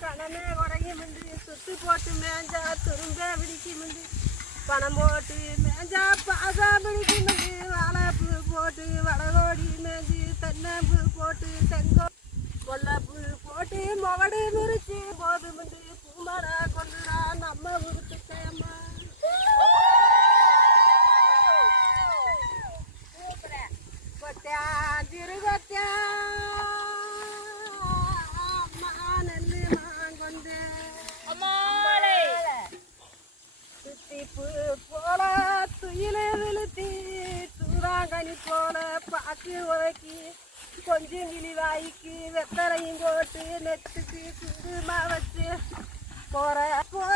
காலு உடங்கி முண்டு சுத்து போட்டு மேஞ்சா துரும்ப பிடிக்கி பணம் போட்டு மேஞ்சா பாசா பிடிக்கி போட்டு மொகடு தூராங்கனி போல பாக்கு உதைக்கி கொஞ்சம் கிளி வாய்க்கு வெத்தரையும் போட்டு நெத்துக்கு குங்குமா வச்சு போற போதி